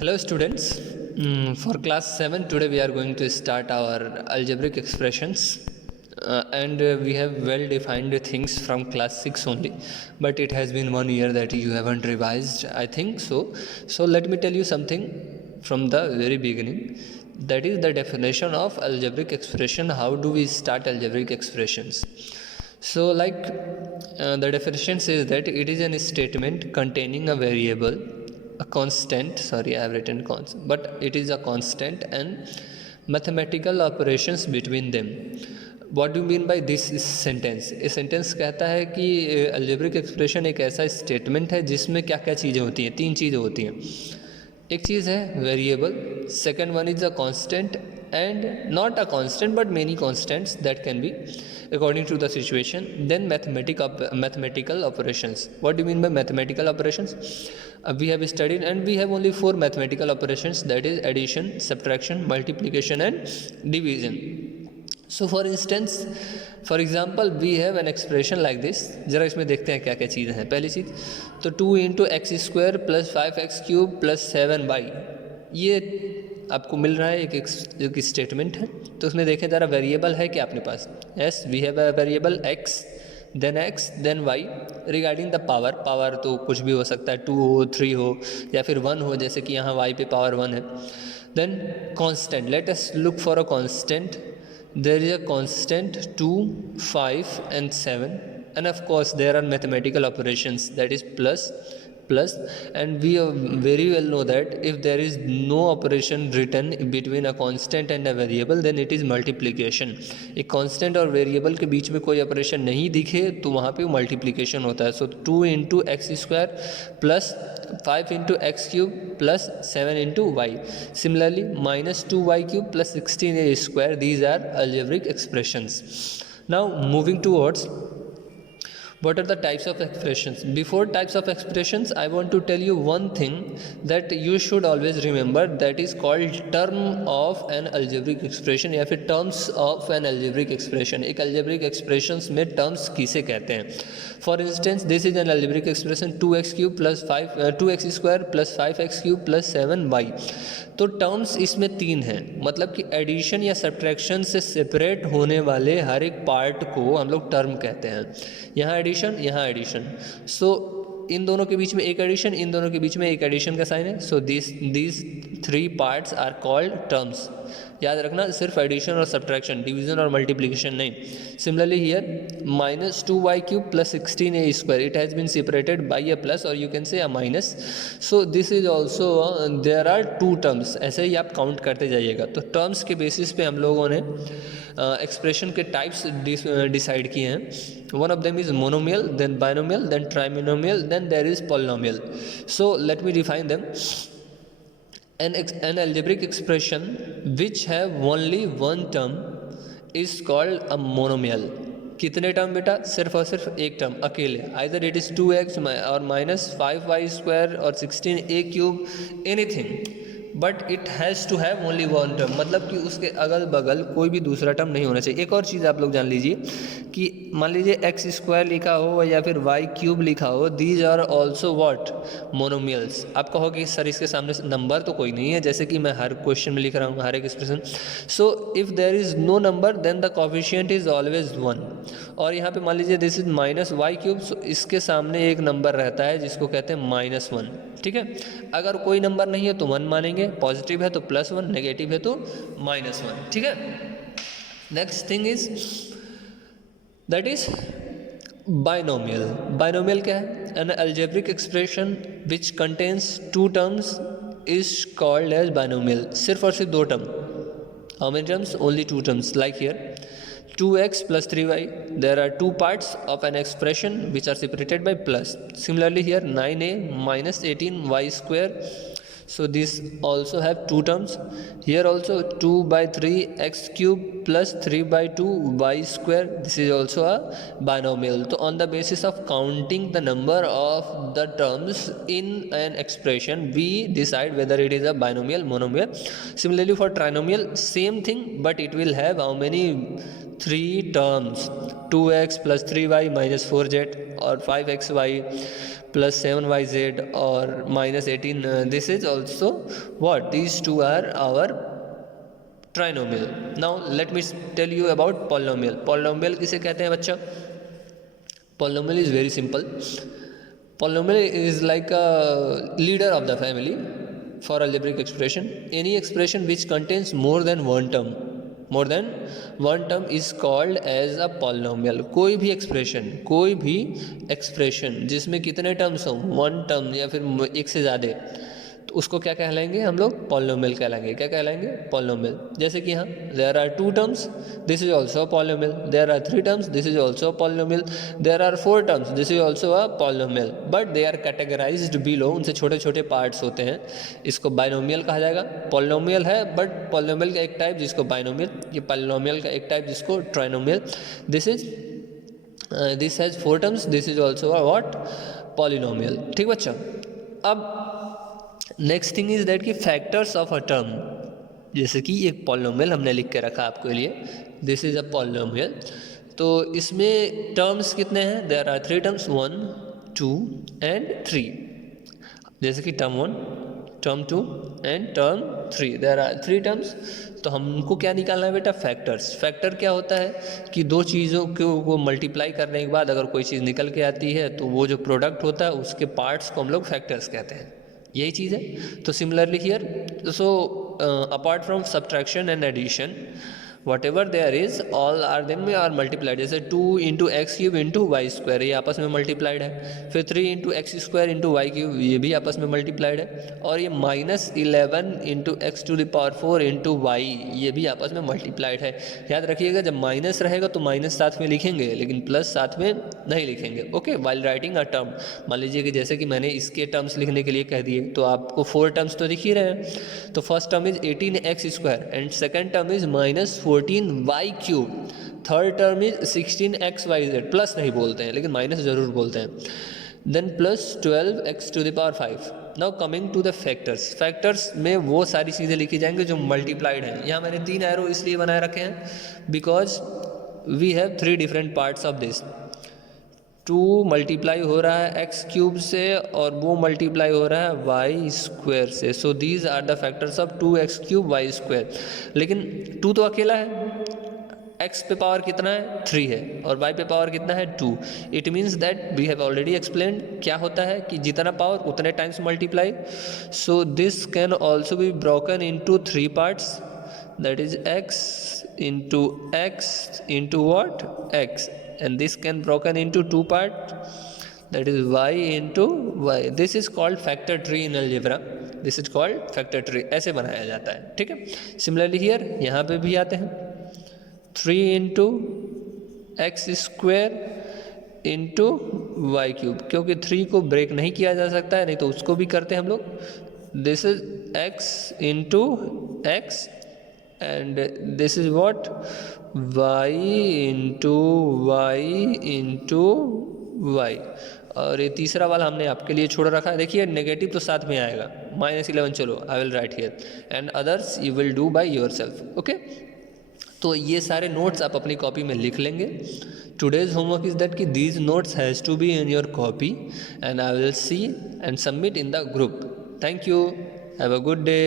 Hello students. For class 7 today we are going to start our algebraic expressions and we have well defined things from class 6 only, but it has been 1 year that you haven't revised, I think so let me tell you something from the very beginning, that is the definition of algebraic expression. How do we start algebraic expressions? So the definition says that it is a statement containing a variable, a constant, sorry I have written constant, but it is a constant and mathematical operations between them. What do you mean by this sentence? ये sentence कहता है कि algebraic expression एक ऐसा statement है जिसमें क्या क्या चीज़ें होती हैं, 3 चीज़ें होती हैं. एक चीज़ है variable, second one is a constant and not a constant but many constants that can be according to the situation. Then mathematical operations. What do you mean by mathematical operations? We have studied and we have only 4 mathematical operations, that is addition, subtraction, multiplication and division. So for instance, for example we have an expression like this. ज़रा इसमें देखते हैं क्या क्या चीज़ें हैं. पहली चीज़ तो 2 into x square plus 5x cube plus 7y, ये आपको मिल रहा है एक स्टेटमेंट है. तो उसमें देखें ज़रा वेरिएबल है क्या अपने पास. Yes, we have a variable x then y. Regarding the power तो कुछ भी हो सकता है, 2 हो, 3 हो या फिर 1 हो, जैसे कि यहाँ y पे पावर 1 है. Then constant, let us look for a constant. there is a constant 2, 5 and 7, and of course there are mathematical operations, that is plus, and we very well know that if there is no operation written between a constant and a variable then it is multiplication. एक constant और variable के बीच में कोई operation नहीं दिखे तो वहाँ पे multiplication होता है. So 2 into x square plus 5 into x cube plus 7 into y. Similarly minus 2y cube plus 16a square. These are algebraic expressions. Now moving towards what are the types of expressions. Before types of expressions I want to tell you one thing that you should always remember, that is called term of an algebraic expression या फिर terms of an algebraic expression. एक algebraic expressions में terms किसे कहते हैं. For instance this is an algebraic expression 2x cube plus 2x square plus 5x cube plus 7y. तो terms इसमें 3 हैं, मतलब कि एडिशन या सब्ट्रैक्शन से सेपरेट होने वाले हर एक पार्ट को हम लोग टर्म कहते हैं. यहाँ एडिशन, यहाँ एडिशन. सो इन दोनों के बीच में एक एडिशन, इन दोनों के बीच में एक एडिशन का साइन है. So these 3 parts are called terms. याद रखना, सिर्फ एडिशन और सब्ट्रैक्शन, डिवीजन और मल्टीप्लिकेशन नहीं. Similarly here minus 2y cube plus 16a square, it has been separated by a plus और you can say a minus. So this is also there are 2 terms. ऐसे ही आप count करते जाइएगा. तो terms के बेसिस पे हम लोगों ने एक्सप्रेशन के टाइप्स डिसाइड किए हैं. One of them is monomial, then binomial, then trinomial, then there is polynomial. So let me define them. An algebraic expression which have only one term is called a monomial. कितने term बेटा? सिर्फ और सिर्फ एक term अकेले. Either it is 2x और minus 5y square और 16a cube, anything, but it has to have only one term, मतलब कि उसके अगल बगल कोई भी दूसरा टर्म नहीं होना चाहिए. एक और चीज़ आप लोग जान लीजिए कि मान लीजिए एक्स स्क्वायर लिखा हो या फिर वाई क्यूब लिखा हो, these are also what, monomials. आप कहो कि सर इसके सामने नंबर तो कोई नहीं है, जैसे कि मैं हर क्वेश्चन में लिख रहा हूँ, हर एक expression. So if there is no number then the coefficient is always 1. और यहाँ पे मान लीजिए this is minus y cube, so इसके सामने एक नंबर रहता है जिसको कहते हैं -1. ठीक है. अगर कोई नंबर नहीं है तो 1 मानेंगे, पॉजिटिव है तो +1, नेगेटिव है तो -1. ठीक है. Next thing is that is binomial. Binomial क्या है? An algebraic expression which contains 2 terms is called as binomial. सिर्फ और सिर्फ 2 term. How many terms? Only 2 terms. Like here 2x plus 3y, there are 2 parts of an expression which are separated by plus. Similarly here 9a minus 18y square, so these also have 2 terms. Here also 2 by 3 x cube plus 3 by 2 y square, this is also a binomial. So on the basis of counting the number of the terms in an expression we decide whether it is a binomial, monomial. Similarly for trinomial same thing, but it will have how many 3 terms 2x plus 3y minus 4z और 5xy plus 7yz और minus 18 this is also what these two are our trinomial. Now let me tell you about polynomial. Polynomial किसे कहते हैं बच्चा? Polynomial is very simple. Polynomial is like a leader of the family for algebraic expression. Any expression which contains more than one term is called as a polynomial. कोई भी expression जिसमें कितने terms हों, one term या फिर एक से ज़्यादा, तो उसको क्या कहलाएंगे हम लोग? पॉलिनोमियल कहलाएंगे. क्या कहलाएंगे? पॉलिनोमियल. जैसे कि यहाँ there are 2 terms, this is also a polynomial. There are 3 terms, this is also a polynomial. There are 4 terms, this is also a polynomial. But they are categorised below, उनसे छोटे छोटे parts होते हैं. इसको binomial कहा जाएगा. Polynomial है but polynomial का एक टाइप जिसको बाइनोमियल, ये पॉलिनोमियल का एक टाइप जिसको trinomial. This has 4 terms, this is also a what? Polynomial. ठीक बच्चा. अब नेक्स्ट थिंग इज दैट कि फैक्टर्स ऑफ अ टर्म, जैसे कि एक पॉलिनोमियल हमने लिख के रखा आपके लिए, दिस इज अ पॉलिनोमियल. तो इसमें टर्म्स कितने हैं? There are 3 terms, 1 2 and 3. जैसे कि term 1, term 2 and term 3. There are 3 terms. तो हमको क्या निकालना है बेटा? फैक्टर्स. फैक्टर क्या होता है कि दो चीज़ों को मल्टीप्लाई करने के बाद अगर कोई चीज़ निकल के आती है तो वो जो प्रोडक्ट होता है उसके पार्ट्स को हम लोग फैक्टर्स कहते हैं. यही चीज़ है. तो similarly here, so apart from subtraction and addition, whatever there is all are then में are multiplied. जैसे 2 into x cube into y square, ये आपस में मल्टीप्लाइड है. फिर 3 into x square into y cube, ये भी आपस में मल्टीप्लाइड है. और ये -11 into x to the power 4 into y, ये भी आपस में मल्टीप्लाइड है. याद रखिएगा जब माइनस रहेगा तो माइनस साथ में लिखेंगे लेकिन प्लस साथ में नहीं लिखेंगे. Okay, while writing a term. मान लीजिए कि जैसे कि मैंने इसके टर्म्स लिखने के लिए कह दिए तो आपको 4 टर्म्स तो दिख ही रहे हैं. तो first term is 18x square and second term is -14y cube. Third term is 16xyz. Plus नहीं बोलते हैं लेकिन माइनस जरूर बोलते हैं. Then plus 12x to the power 5. Now coming to the factors. Factors में वो सारी चीज़ें लिखी जाएंगी जो मल्टीप्लाइड हैं. यहाँ मैंने 3 एरो इसलिए बनाए रखे हैं because we have 3 different parts of this. 2 multiply हो रहा है एक्स क्यूब से और वो मल्टीप्लाई हो रहा है वाई स्क्वायर से. So these are the factors of 2x cube y square. लेकिन 2 तो अकेला है, x पे पावर कितना है? 3 है और y पे पावर कितना है? 2. It means that we have already explained क्या होता है कि जितना पावर उतने times multiply. So this can also be broken into 3 parts, that is x into what? x. And this can broken into 2 parts, that is y into y. This is called factor tree in algebra. This is called factor tree. ऐसे बनाया जाता है. ठीक है. Similarly here, यहाँ पे भी आते हैं 3 into x square into y cube, क्योंकि 3 को ब्रेक नहीं किया जा सकता है, नहीं तो उसको भी करते हैं हम लोग. This is x into x and this is what? y into y. और ये तीसरा वाला हमने आपके लिए छोड़ रखा है. देखिए नेगेटिव तो साथ में आएगा, -11. चलो I will write here and others you will do by yourself. Okay, तो ये सारे नोट्स आप अपनी कॉपी में लिख लेंगे. टुडेज होमवर्क इज दैट कि these notes has to be in your copy and I will see and submit in the group. Thank you. Have a good day.